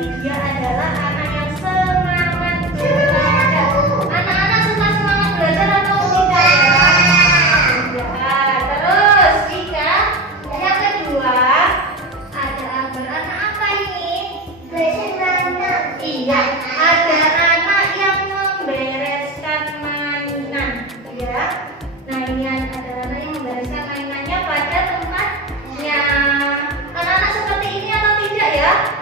Jadi dia adalah anak yang semangat belajar. Anak-anak suka semangat belajar atau tidak ya? Tidak. Terus Dika, yang kedua ada gambar anak apa ini? Iya, ada anak yang membereskan mainan, ya. Nah ini ada anak yang membereskan mainannya pada tempatnya. Anak-anak seperti ini atau tidak ya?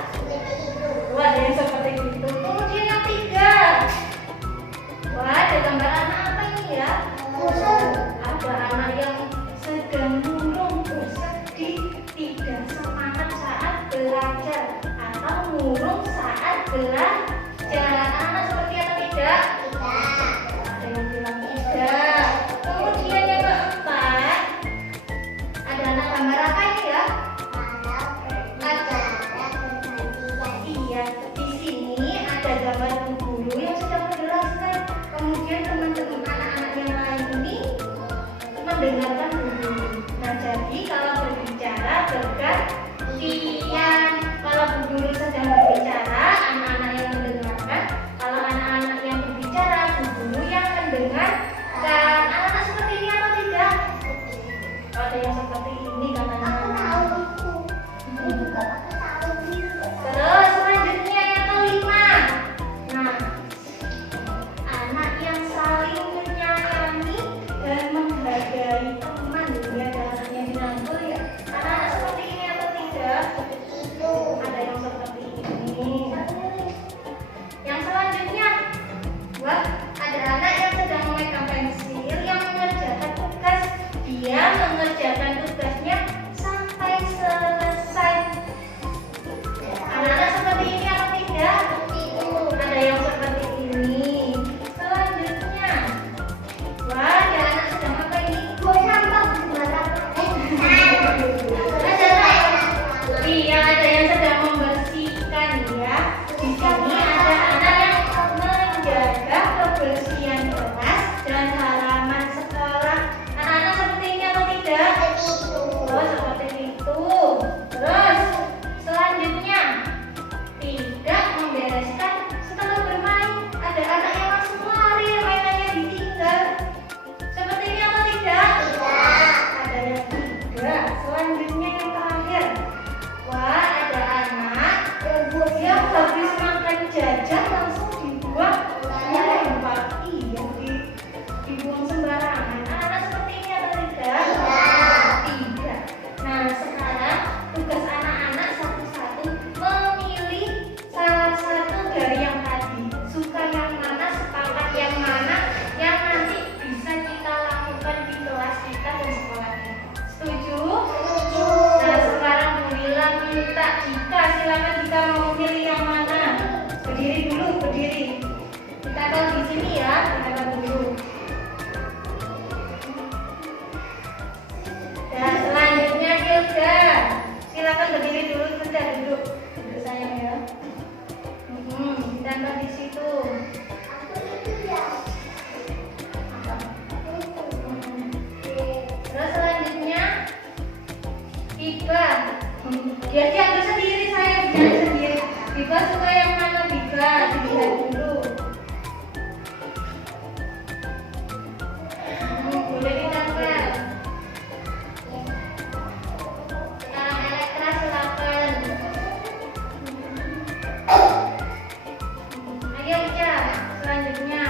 Wah, ada yang seperti itu. Kemudian yang tiga, wah ada gambar anak apa ini ya? Ada anak yang sedang murung, bersedih, tidak semangat saat belajar atau murung saat belajar. Anak-anak seperti atau tidak? Ada yang bilang tidak. Kemudian yang keempat, ada anak gambar apa ini ya? Iya, di sini ada gambar guru yang sedang menjelaskan. Kemudian teman-teman anak-anak yang lain ini mendengarkan guru. Nah, jadi kalau berbicara bergantian. Kalau guru sedang berbicara, anak-anak yang mendengarkan. Kalau anak-anak yang berbicara, guru yang mendengarkan. Anak-anak seperti ini atau tidak? Ada yang seperti ini katanya. Terus selanjutnya yang kelima. Nah, anak yang saling menyayangi dan menghargai teman. Ini ada anaknya dirangkul ya. Anak-anak seperti ini atau tidak? Ada yang seperti ini. Yang selanjutnya, wah, ada anak yang sedang memegang pensil yang mengerjakan tugas. Dia mengerjakan tugasnya sampai selesai. Anak-anak seperti ini atau tidak? Ada yang seperti ini. Selanjutnya, wah, ada anak sedang apa ini? Iya, ada yang sedang membersihkan ya. Di sini ada anak yang menjaga kebersihan kelas dan halaman sekolah. Anak-anak seperti ini atau tidak? Oh, seperti itu. Terus selanjutnya, tidak membereskan setelah bermain. Ada anak yang langsung lari, mainannya ditinggal. Seperti ini atau tidak? Ada yang tidak. Selanjutnya yang terakhir, wah, ada anak yang habis makan jajan langsung dibuang, dilempar. Iya, dibuang sembarangan. Anak-anak seperti ini atau tidak? Tidak. Nah, sekarang tugas anak-anak satu-satu memilih salah satu dari yang tadi. Suka yang mana, sepakat yang mana, yang nanti bisa kita lakukan di kelas kita dan sekolah kita. Setuju? Nah, sekarang Bu Lila minta Dika, silakan Dika mau memilih yang mana. Berdiri dulu, berdiri. Kita taruh di sini ya, kita taruh dulu. Dan selanjutnya Hilda, silakan berdiri dulu, sebentar duduk. Duduk sayang ya. Ditambah di situ. Terus selanjutnya Biba. Dia diambil sendiri, saya bicara sendiri. Biba suka yang mana Biba? Dilihat dulu. Boleh ditambah. Sekarang Elektra silakan. Ayo Ica, selanjutnya.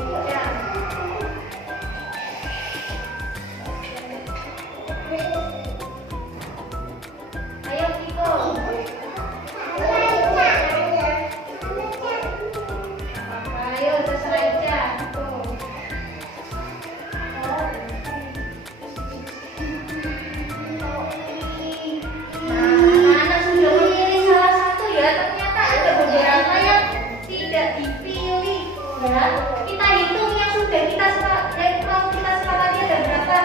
Ica. Ayo Kiko. Ayo terserah Ica. Nah, anak-anak sudah memilih salah satu ya. Ternyata ada beberapa yang tidak dipilih ya. Kita hitung yang sudah kita sepakati ada berapa?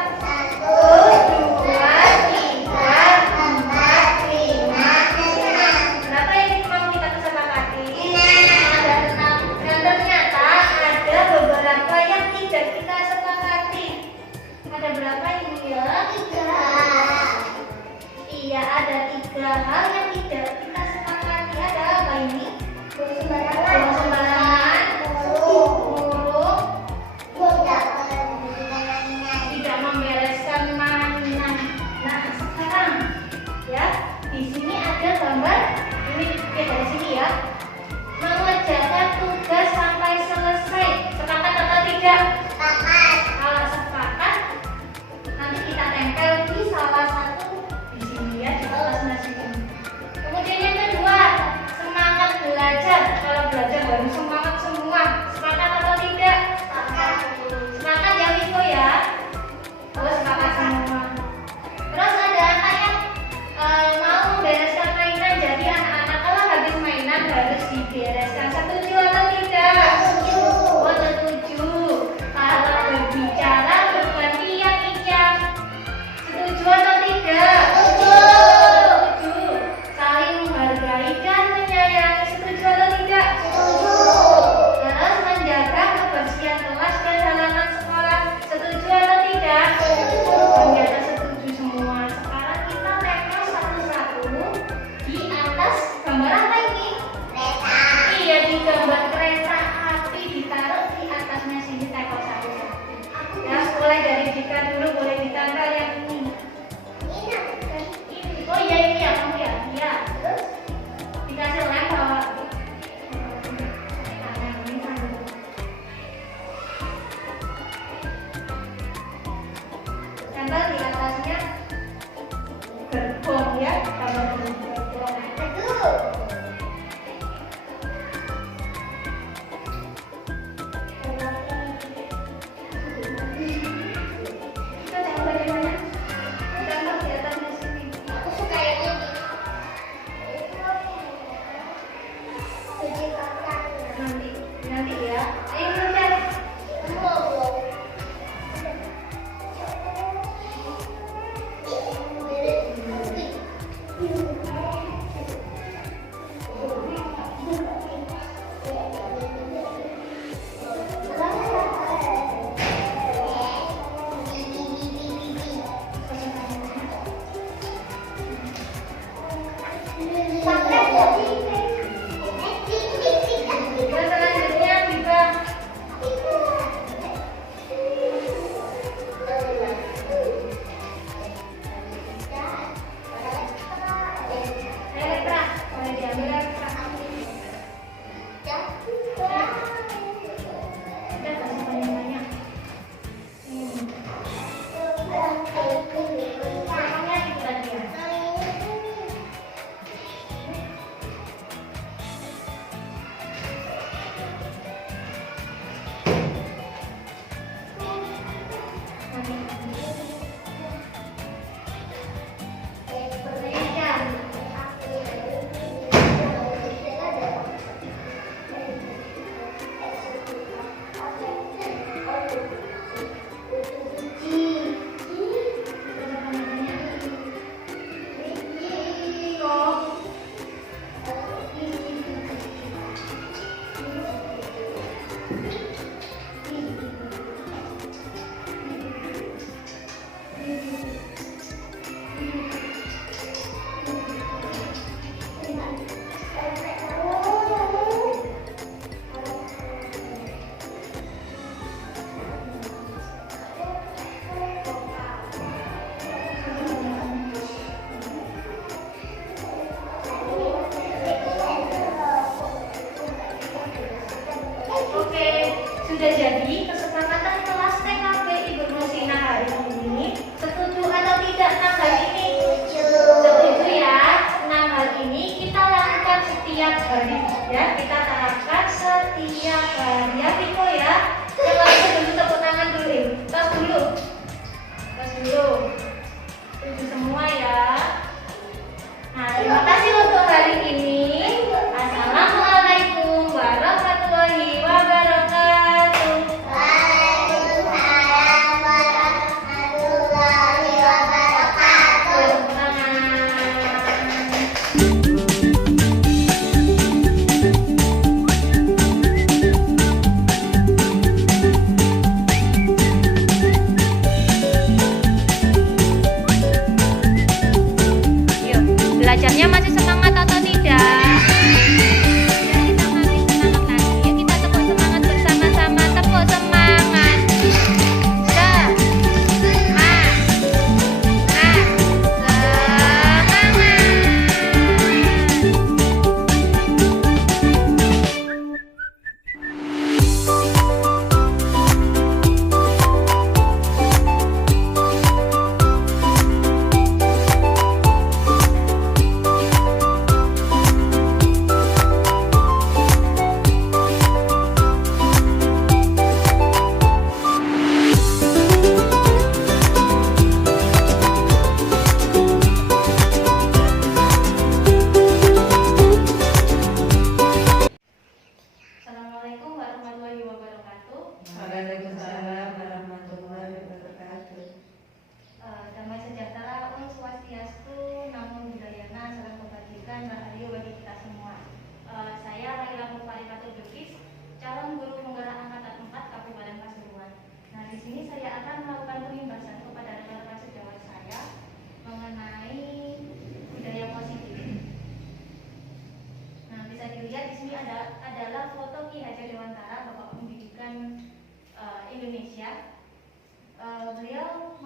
1, 2, 3, 4, 5, 6. Berapa yang mau kita kesepakati? Ada 6. Dan ternyata ada beberapa yang tidak kita sepakati. Ada berapa ini ya? 3. hal yang tidak kita sepakati ada apa ini? Buang sembarangan, murung, tidak membereskan mainan. Nah, sekarang ya, di sini ada gambar ini dari sini ya. Mengerjakan tugas sampai selesai. Sepakat atau tidak? Sepakat. Kalau sepakat, nanti kita tempel di salah satu di sini ya, di atasnya sini. Kemudian yang kedua, semangat belajar. Kalau belajar harus semangat semua. Sepakat atau tidak? Sepakat. Sepakat ya Miko ya. Oh, sepakat semua. Terus ada anak yang mau membereskan mainan. Jadi anak-anak kalau habis mainan harus dibereskan. Setuju atau tidak? Setuju. Oh, setuju. Kalau berbicara bergantian Ica. Setuju atau tidak? Setuju. Setuju. Saling menghargai dan menyayangi. Setuju atau tidak? Setuju. Terus menjaga kebersihan kelas dan halaman sekolah. Setuju atau tidak? Setuju. Ternyata setuju semua. Sekarang kita tempel satu-satu di atas gambar apa ini? Kereta. Iya, di gambar kereta api ditaruh di atasnya sini tempel satu-satu. Ya, mulai dari Dika dulu boleh ditempel yang ini. Ini kan. Ini. Oh iya ini ya kamu ya. Iya. Terus dikasih lem bawa. Tempel di atasnya gerbong ya, gambar gerbong. Aduh. Kita tempel di mana? Tempel di atasnya sini. Aku suka yang ini. Tujuh kakak. Nanti ya. Ayo belajar. Wow. Terus selanjutnya juga elektra. Boleh diambil elektra. Udah kasih banyak-banyak. Makanya itu tadi ya. Oke, sudah jadi kesepakatan kelas TKB Ibu Rosina hari ini. Setuju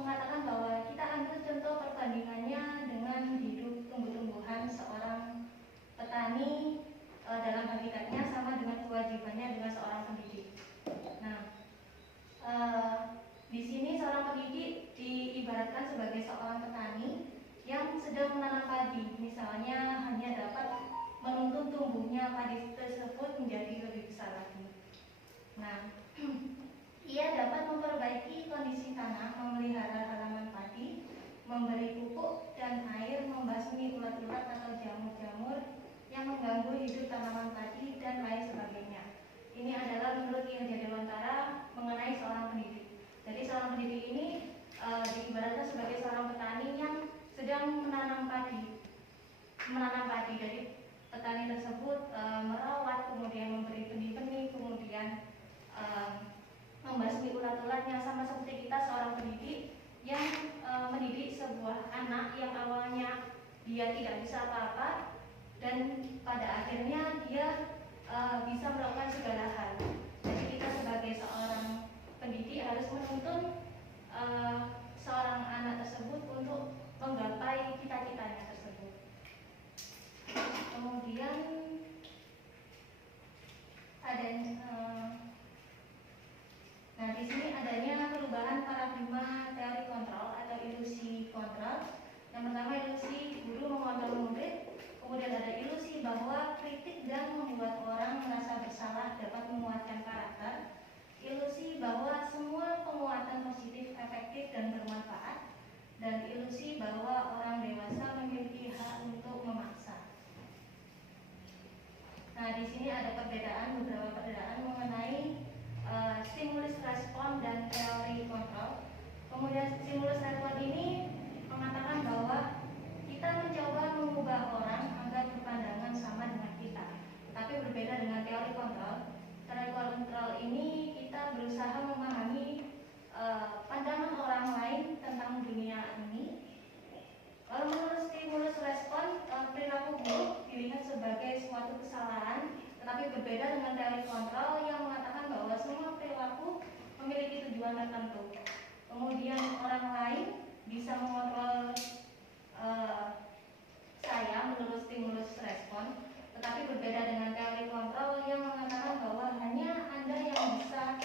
mengatakan bahwa kita ambil contoh perbandingannya dengan hidup tumbuh-tumbuhan seorang petani dalam habitatnya sama dengan kewajibannya dengan seorang pendidik. Nah, di sini seorang pendidik diibaratkan sebagai seorang petani yang sedang menanam padi, misalnya hanya dapat menuntun tumbuhnya padi tersebut menjadi lebih besar lagi. Nah, ia dapat memperbaiki kondisi tanah, memelihara halaman padi, memberi pupuk dan air, membasmi ulat-ulat atau jamur-jamur yang mengganggu hidup tanaman padi dan lain sebagainya. Ini adalah menurut Ki Hajar Dewantara mengenai seorang pendidik. Jadi seorang pendidik ini diibaratkan sebagai seorang petani yang sedang menanam padi. Jadi petani tersebut merawat, kemudian memberi benih-benih, kemudian membasmi ulat-ulatnya, sama seperti kita seorang pendidik yang mendidik sebuah anak yang awalnya dia tidak bisa apa-apa dan pada akhirnya dia bisa melakukan segala hal. Jadi kita sebagai seorang pendidik harus menuntun seorang anak tersebut untuk menggapai cita-citanya tersebut. Kemudian ada nah di sini adanya perubahan paradigma teori kontrol atau ilusi kontrol. Yang pertama ilusi guru mengontrol murid, kemudian ada ilusi bahwa kritik dan membuat orang merasa bersalah dapat menguatkan karakter, ilusi bahwa semua penguatan positif efektif dan bermanfaat, dan ilusi bahwa orang dewasa memiliki hak untuk memaksa. Nah, di sini ada beberapa perbedaan mengenai stimulus respon dan teori kontrol. Kemudian stimulus respon ini mengatakan bahwa kita mencoba mengubah orang agar berpandangan sama dengan kita. Tapi berbeda dengan teori kontrol. Teori kontrol ini kita berusaha memahami pandangan orang lain tentang dunia ini. Lalu menurut stimulus respon, perilaku buruk dilihat sebagai suatu kesalahan, tetapi berbeda dengan teori kontrol yang mengatakan bahwa semua perilaku memiliki tujuan tertentu. Kemudian orang lain bisa mengontrol saya menurut stimulus respon, tetapi berbeda dengan teori kontrol yang mengatakan bahwa hanya Anda yang bisa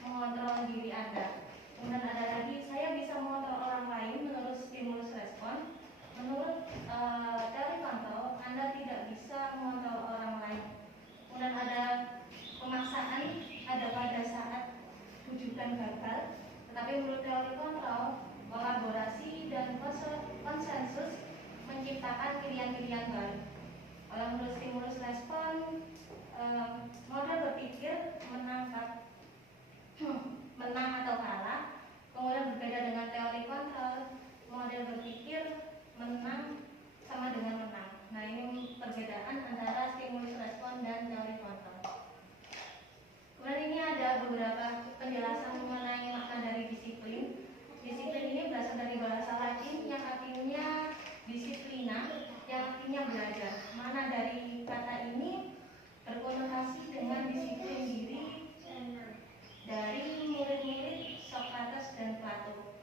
mengontrol diri Anda. Kemudian ada lagi, saya bisa mengontrol orang lain menurut stimulus respon. Menurut teori kontrol, Anda tidak bisa mengontrol orang lain. Kemudian ada pemaksaan, ada pada saat rujukan gagal. Tetapi menurut teori kontrol, kolaborasi dan konsensus menciptakan pilihan-pilihan baru. Kalau menurut stimulus respon, model berpikir menang atau kalah. Kemudian berbeda dengan teori kontrol, model berpikir menang sama dengan menang. Nah, ini perbedaan antara stimulus respon dan teori kontrol. Kemudian ini ada beberapa penjelasan mengenai makna dari disiplin. Disiplin ini berasal dari bahasa Latin yang artinya disiplina, yang artinya belajar. Makna dari kata ini berkonotasi dengan disiplin diri dari murid-murid Socrates dan Plato.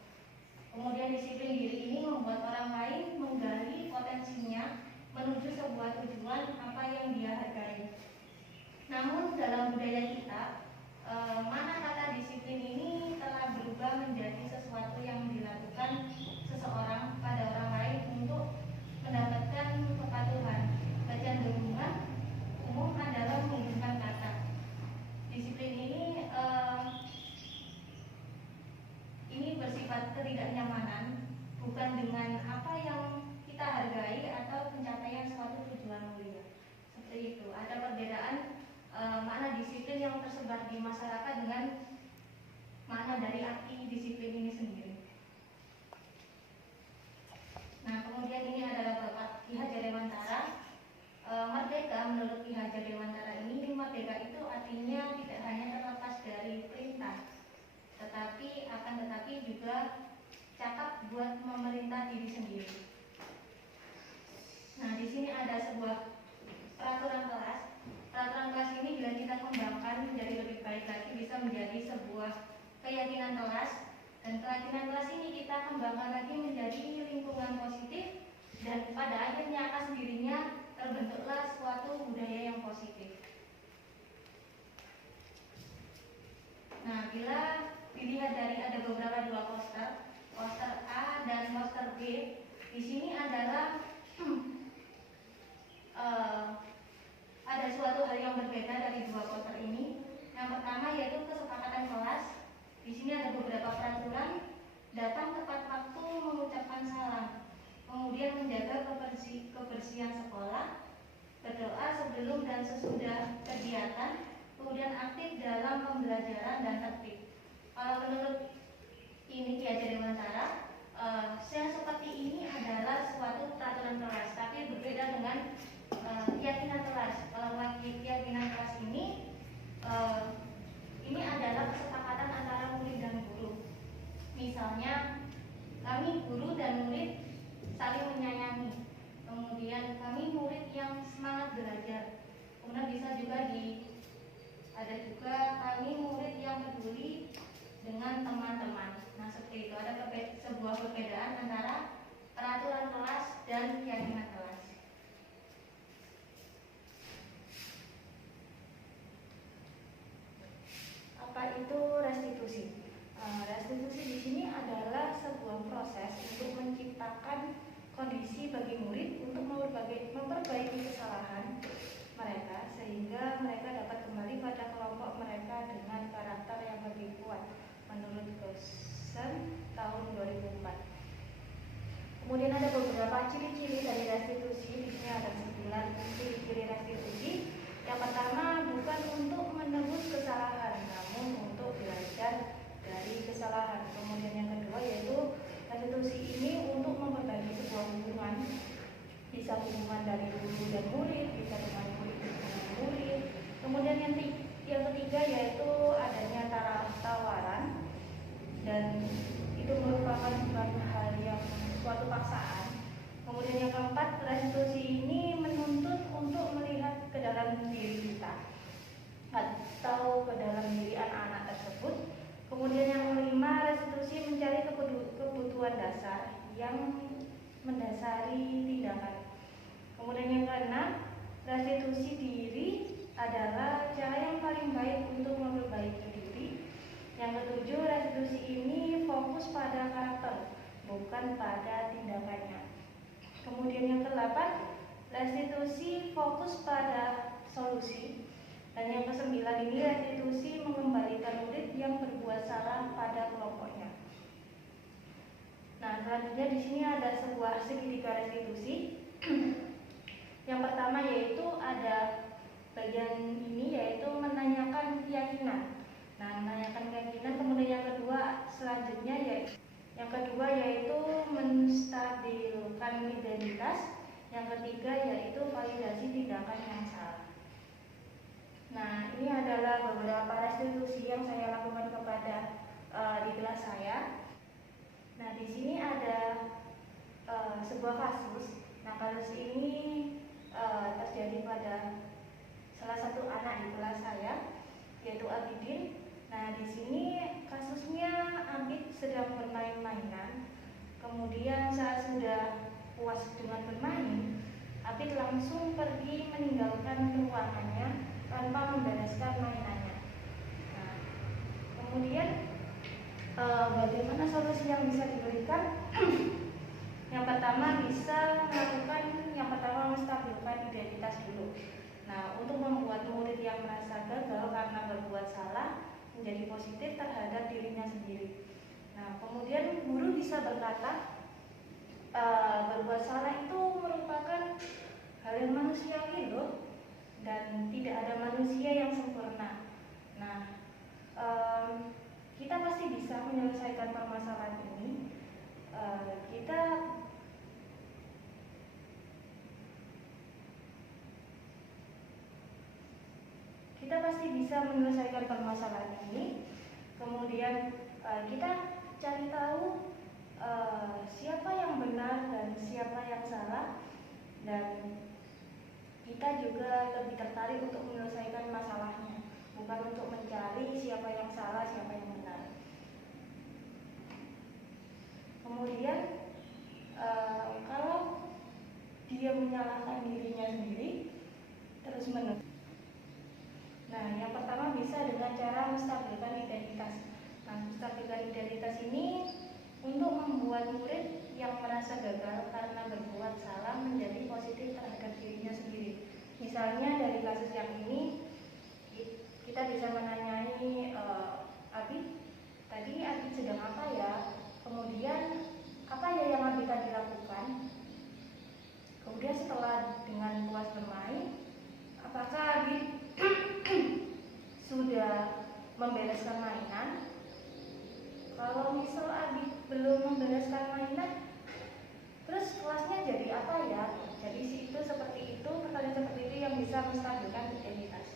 Kemudian disiplin diri ini membuat orang lain menggali potensinya menuju sebuah tujuan apa yang dia hargai. Namun dalam budaya kita, mana kata disiplin ini telah berubah menjadi sesuatu yang dilakukan seseorang pada orang lain untuk mendapatkan kepatuhan. Kecenderungan umum adalah menggunakan kata. Disiplin ini bersifat ketidaknyamanan, bukan dengan apa yang kita hargai atau pencapaian suatu tujuan mulia. Seperti itu. Ada perbedaan makna disiplin yang tersebar di masyarakat dengan makna dari arti disiplin ini sendiri. Nah, kemudian ini adalah Bapak Ki Hajar Dewantara. Merdeka menurut Ki Hajar Dewantara ini, merdeka itu artinya tidak hanya terlepas dari perintah, tetapi juga cakap buat memerintah diri sendiri. Nah, di sini ada sebuah peraturan kelas. Peraturan kelas ini bila kita kembangkan menjadi lebih baik lagi bisa menjadi sebuah keyakinan kelas Dan keyakinan kelas ini kita kembangkan lagi menjadi lingkungan positif, dan pada akhirnya akan sendirinya terbentuklah suatu budaya yang positif. Nah, bila dilihat dari ada dua poster A dan poster B, di sini adalah ada suatu hal yang berbeda dari dua poster ini. Yang pertama yaitu kesepakatan kelas. Di sini ada beberapa peraturan: datang tepat waktu, mengucapkan salam, kemudian menjaga kebersihan sekolah, berdoa sebelum dan sesudah kegiatan, kemudian aktif dalam pembelajaran dan tertib. Kalau menurut ini diajar Dewantara, yang seperti ini adalah suatu peraturan kelas, tapi berbeda dengan keyakinan kelas. Kalau keyakinan kelas ini adalah kesepakatan antara murid dan guru. Misalnya, kami guru dan murid saling menyayangi. Kemudian kami murid yang semangat belajar. Kemudian bisa juga ada juga kami murid yang peduli dengan teman-teman. Nah, seperti itu ada sebuah perbedaan antara peraturan kelas dan keyakinan kelas. Apa itu restitusi? Restitusi di sini adalah sebuah proses untuk menciptakan kondisi bagi murid untuk memperbaiki kesalahan mereka sehingga mereka dapat kembali pada kelompok mereka dengan karakter yang lebih kuat menurut Goshen tahun 2004. Kemudian ada beberapa ciri-ciri dari restitusi. Di sini ada 9 ciri-ciri restitusi. Yang pertama, bukan untuk menebus kesalahan, namun untuk belajar dari kesalahan. Kemudian yang kedua yaitu restitusi ini untuk memperbaiki sebuah hubungan, bisa hubungan dari guru dan murid, bisa dengan murid dengan murid. Kemudian yang ketiga yaitu adanya tawaran, dan itu merupakan bukan hal yang suatu paksaan. Kemudian yang keempat, restitusi ini menuntut untuk melihat ke dalam diri kita atau ke dalam diri anak-anak tersebut. Kemudian yang kelima, restitusi mencari kebutuhan dasar yang mendasari tindakan. Kemudian yang keenam, restitusi diri adalah cara yang paling baik untuk memperbaiki diri. Yang ketujuh, restitusi ini fokus pada karakter, bukan pada tindakannya. Kemudian yang kedelapan, restitusi fokus pada solusi. Dan yang kesembilan ini, restitusi mengembalikan murid yang berbuat salah pada kelompoknya. Nah, selanjutnya di sini ada sebuah segitiga restitusi. Yang pertama yaitu ada bagian ini yaitu menanyakan keyakinan. Nah, menanyakan keyakinan. Kemudian yang kedua selanjutnya yaitu menstabilkan identitas. Yang ketiga yaitu validasi tindakan yang salah. Nah, ini adalah beberapa restitusi yang saya lakukan di kelas saya. Nah, di sini ada sebuah kasus. Nah, kasus ini terjadi pada salah satu anak di kelas saya, yaitu Abidin. Nah, di sini kasusnya Abid sedang bermain-mainan. Kemudian saat sudah puas dengan bermain, Abid langsung pergi meninggalkan ruangannya tanpa membereskan mainannya. Nah, kemudian bagaimana solusi yang bisa diberikan? Yang pertama menstabilkan identitas dulu. Nah, untuk membuat murid yang merasa gagal karena berbuat salah menjadi positif terhadap dirinya sendiri. Nah, kemudian guru bisa berkata, berbuat salah itu merupakan hal yang manusiawi loh, dan tidak ada manusia yang sempurna. Nah, kita pasti bisa menyelesaikan permasalahan ini. Kita pasti bisa menyelesaikan permasalahan ini. Kemudian kita cari tahu siapa yang benar dan siapa yang salah, dan kita juga lebih tertarik untuk menyelesaikan masalahnya, bukan untuk mencari siapa yang salah, siapa yang benar. dia menyalahkan dirinya sendiri terus menerus. Nah, yang pertama bisa dengan cara menstabilkan identitas. Nah, menstabilkan identitas ini untuk membuat murid yang merasa gagal karena berbuat salah menjadi positif terhadap dirinya sendiri. Misalnya dari kasus yang ini kita bisa menanyai Abi, tadi Abi sedang apa ya? Kemudian apa ya yang Abi tadi lakukan? Kemudian setelah dengan puas bermain, apakah Abi sudah membereskan mainan? Kalau misal Abi belum membereskan mainan, terus kelasnya jadi apa ya? Jadi itu seperti itu, pertanyaan seperti itu yang bisa menstabilkan identitas.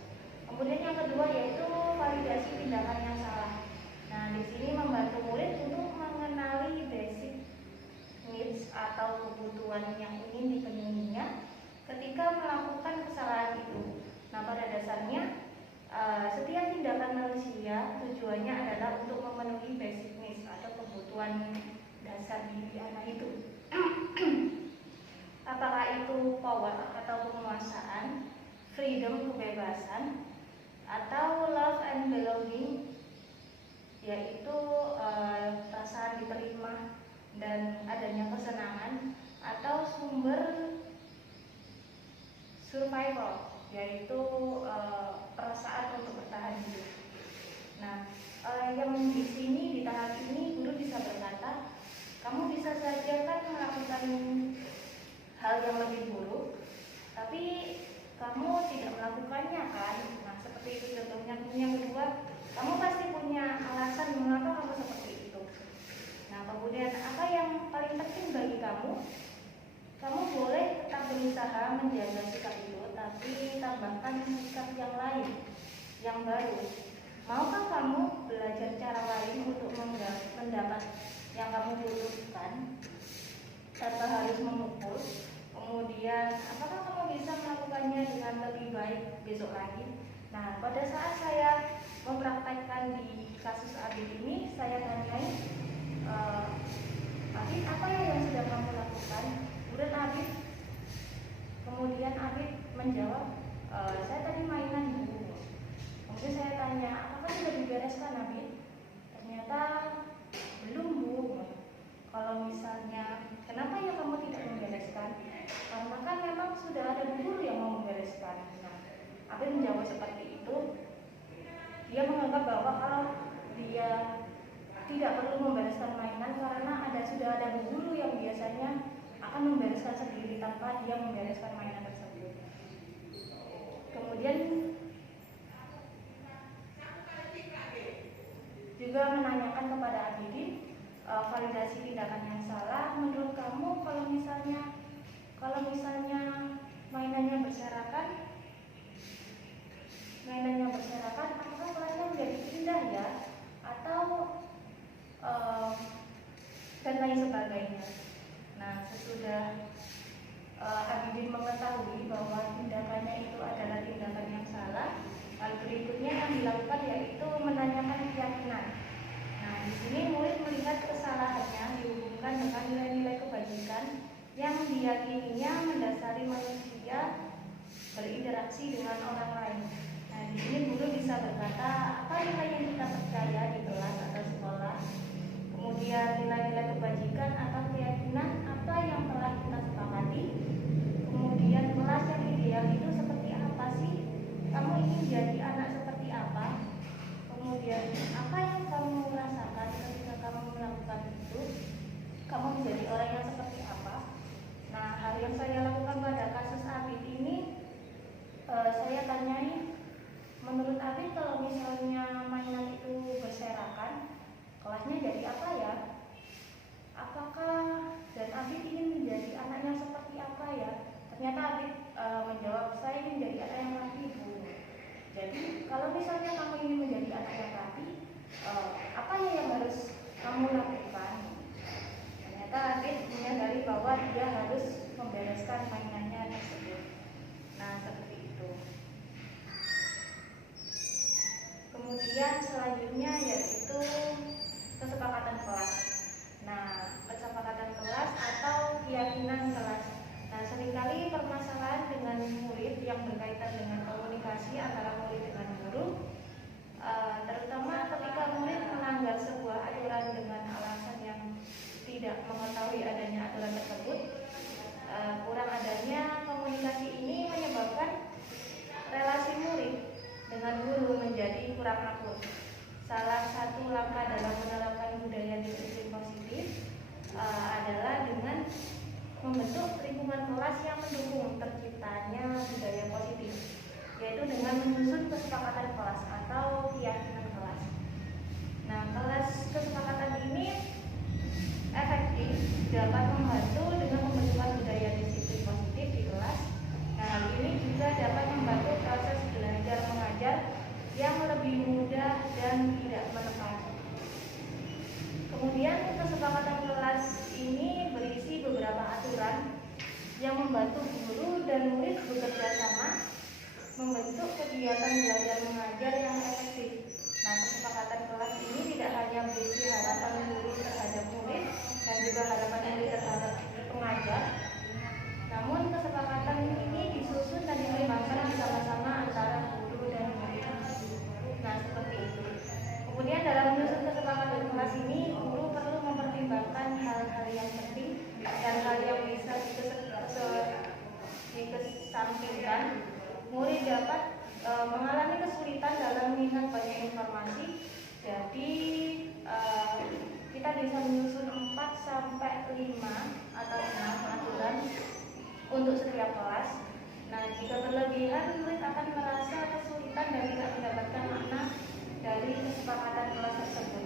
Kemudian yang kedua yaitu validasi tindakan yang salah. Nah, di sini membantu murid untuk mengenali basic needs atau kebutuhan yang ingin dipenuhinya ketika melakukan kesalahan itu. Nah, pada dasarnya setiap tindakan manusia tujuannya adalah untuk memenuhi basic needs atau kebutuhan dasar diri anak itu. Apakah itu power atau penguasaan, freedom kebebasan, atau love and belonging, yaitu perasaan diterima dan adanya kesenangan, atau sumber survival, yaitu perasaan untuk bertahan hidup. Nah, yang di sini di tahap ini guru bisa berkata, kamu bisa saja kan melakukan hal yang lebih buruk, tapi kamu tidak melakukannya kan? Nah, seperti itu contohnya. Yang kedua, kamu pasti punya alasan mengapa kamu seperti itu. Nah, kemudian apa yang paling penting bagi kamu? Kamu boleh tetap berusaha menjaga sikap itu, tapi tambahkan sikap yang lain, yang baru. Maukah kamu belajar cara lain untuk mendapat yang kamu butuhkan tanpa harus memukul? Kemudian, apakah kamu bisa melakukannya dengan lebih baik besok lagi? Nah, pada saat saya mempraktekkan di kasus Abid ini, saya tanyai, Abid, apa ya yang sudah kamu lakukan? Kemudian Abid, menjawab, saya tadi mainan Bu. Kemudian saya tanya, apakah sudah dibereskan Abid? Ternyata belum Bu. Kalau misalnya, kenapa ya kamu tidak membereskan? Karena kan memang sudah ada guru yang mau membereskan. Nah, Abid menjawab seperti itu. Dia menganggap bahwa kalau dia tidak perlu membereskan mainan karena sudah ada guru yang biasanya akan membereskan sendiri tanpa dia membereskan mainan tersebut. Kemudian juga menanyakan kepada Abidin, validasi tindakan yang salah. Menurut kamu kalau misalnya mainannya berserakan, apakah kelasnya menjadi indah ya? Atau dan lain sebagainya. Nah, sesudah Abidin mengetahui bahwa tindakannya itu adalah tindakan yang salah, hal berikutnya yang dilakukan yaitu menanyakan keyakinan. Nah, di sini murid melihat kesalahannya dihubungkan dengan nilai-nilai kebajikan yang diyakininya mendasari manusia berinteraksi dengan orang lain. Nah, di sini guru bisa berkata, apa nilai yang kita percaya di kelas atau sekolah? Kemudian nilai-nilai kebajikan atau keyakinan apa yang telah kita sepakati? Kemudian kelas yang ideal itu seperti apa sih? Kamu ingin jadi anak seperti apa? Kemudian apa yang kamu rasakan ketika kamu melakukan itu? Kamu menjadi orang yang seperti apa? Nah, hal yang saya lakukan pada kasus Abid ini, saya tanyai, menurut Abid kalau misalnya mainan itu berserakan, kelasnya jadi apa ya? Apakah dan Abid ingin menjadi anak yang seperti apa ya? Ternyata Abid menjawab, saya ingin menjadi anak yang rapi Bu. Jadi kalau misalnya kamu ingin menjadi anak yang rapi, apa ya yang harus kamu lakukan? Ternyata Abid menyadari bahwa dia harus membereskan mainannya tersebut. Nah, seperti itu. Kemudian selanjutnya yaitu kesepakatan kelas. Nah, kesepakatan kelas atau keyakinan kelas. Nah, seringkali aturan tersebut. Kurang adanya komunikasi ini menyebabkan relasi murid dengan guru menjadi kurang akur. Salah satu langkah dalam menerapkan budaya disiplin positif adalah dengan membentuk lingkungan kelas yang mendukung terciptanya budaya positif, yaitu dengan menyusun kesepakatan kelas atau keyakinan kelas. Nah, kelas kesepakatan ini efektif dapat membantu dengan pembentukan budaya disiplin positif di kelas. Nah, hal ini juga dapat membantu proses belajar mengajar yang lebih mudah dan tidak menekan. Kemudian kesepakatan kelas ini berisi beberapa aturan yang membantu guru dan murid bekerja sama membentuk kegiatan belajar mengajar yang efektif. Nah, kesepakatan kelas ini tidak hanya berisi harapan guru terhadap murid dan juga harapan murid terhadap pengajar, namun kesepakatan ini disusun dan dikembangkan bersama-sama antara guru dan murid. Nah, seperti itu. Kemudian dalam menyusun kesepakatan kelas ini, guru perlu mempertimbangkan hal-hal yang penting dan hal yang bisa dikesampingkan. Murid dapat mengalami kesulitan dalam mengingat banyak informasi. Jadi kita bisa menyusun 4 sampai 5 atau 6 aturan untuk setiap kelas. Nah, jika berlebihan, murid akan merasa kesulitan dan tidak mendapatkan makna dari kesepakatan kelas tersebut.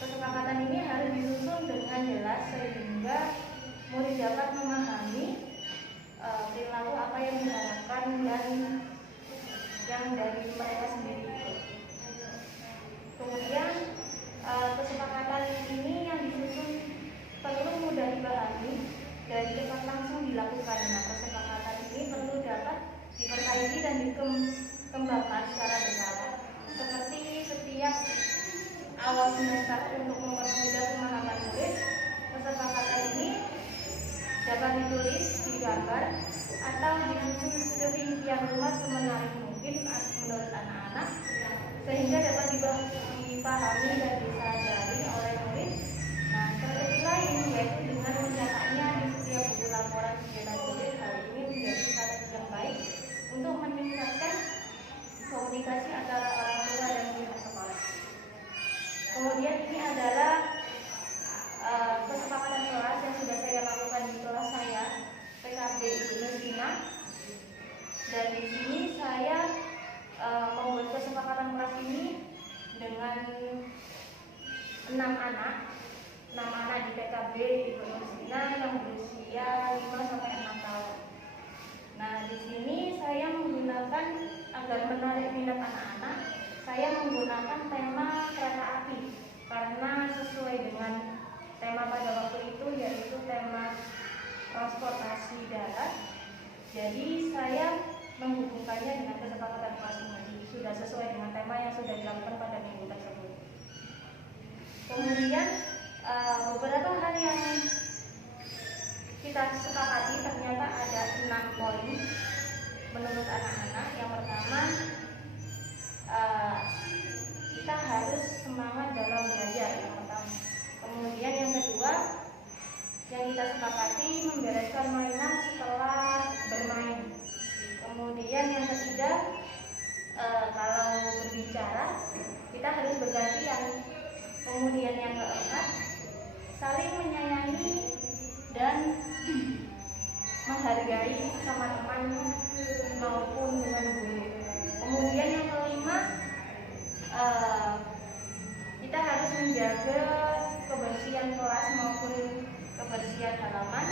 Kesepakatan ini harus disusun dengan jelas sehingga murid dapat memahami perilaku apa yang diharapkan dan yang dari mereka sendiri. Kemudian kesepakatan ini yang disusun perlu mudah dipahami dan cepat langsung dilakukan. Nah, kesepakatan ini perlu dapat diperbaiki dan dikembangkan secara berkala. Seperti setiap awal semester untuk mempermudah pemahaman murid, kesepakatan ini dapat ditulis di gambar atau disusun sedemikian rupa semenarik mungkin menurut anak-anak sehingga dapat dipahami dan disadari oleh murid. Nah, strategi lain yaitu dengan mencatatnya di setiap buku laporan kegiatan murid. Hal ini menjadi strategi yang baik untuk meningkatkan komunikasi antara orang tua dan pihak sekolah. Kemudian ini adalah kesepakatan kelas yang sudah saya lakukan di kelas saya PKB Ibu Mesina, dan di sini saya membuat kesepakatan kelas ini dengan 6 anak di PKB Ibu Mesina yang berusia 5 sampai 6 tahun. Nah, di sini saya menggunakan agar menarik minat anak-anak, saya menggunakan tema kereta api karena sesuai dengan tema pada waktu itu, yaitu tema transportasi darat. Jadi saya menghubungkannya dengan kesepakatan kelas ini, sudah sesuai dengan tema yang sudah dilakukan pada minggu tersebut. Kemudian beberapa hal yang kita sepakati ternyata ada 6 poin menurut anak-anak. Yang pertama, kita harus semangat dalam belajar. Yang pertama. Kemudian yang kedua, yang kita sepakati membereskan mainan setelah bermain. Kemudian yang ketiga, kalau berbicara kita harus bergantian. Kemudian yang keempat, saling menyayangi dan menghargai sesama teman maupun dengan guru. Kemudian yang kelima, kita harus menjaga kebersihan kelas maupun kebersihan halaman.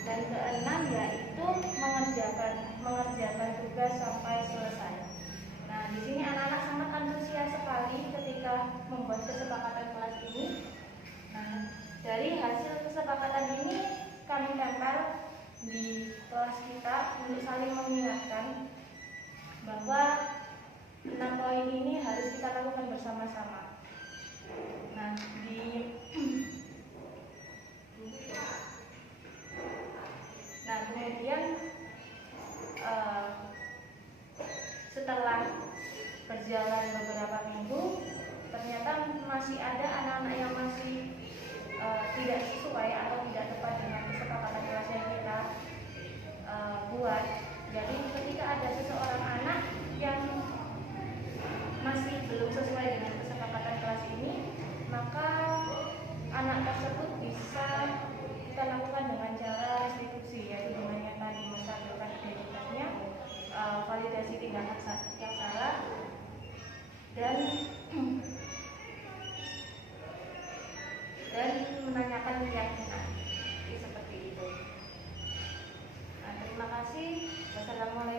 Dan keenam yaitu mengerjakan tugas sampai selesai. Nah, di sini anak-anak sangat antusias sekali ketika membuat kesepakatan kelas ini. Nah, dari hasil kesepakatan ini kami tempel di kelas kita untuk saling mengingatkan bahwa 6 poin ini harus kita lakukan bersama-sama. Nah, kemudian setelah berjalan beberapa minggu, ternyata masih ada anak-anak yang masih tidak sesuai atau tidak kasih. Wassalamualaikum.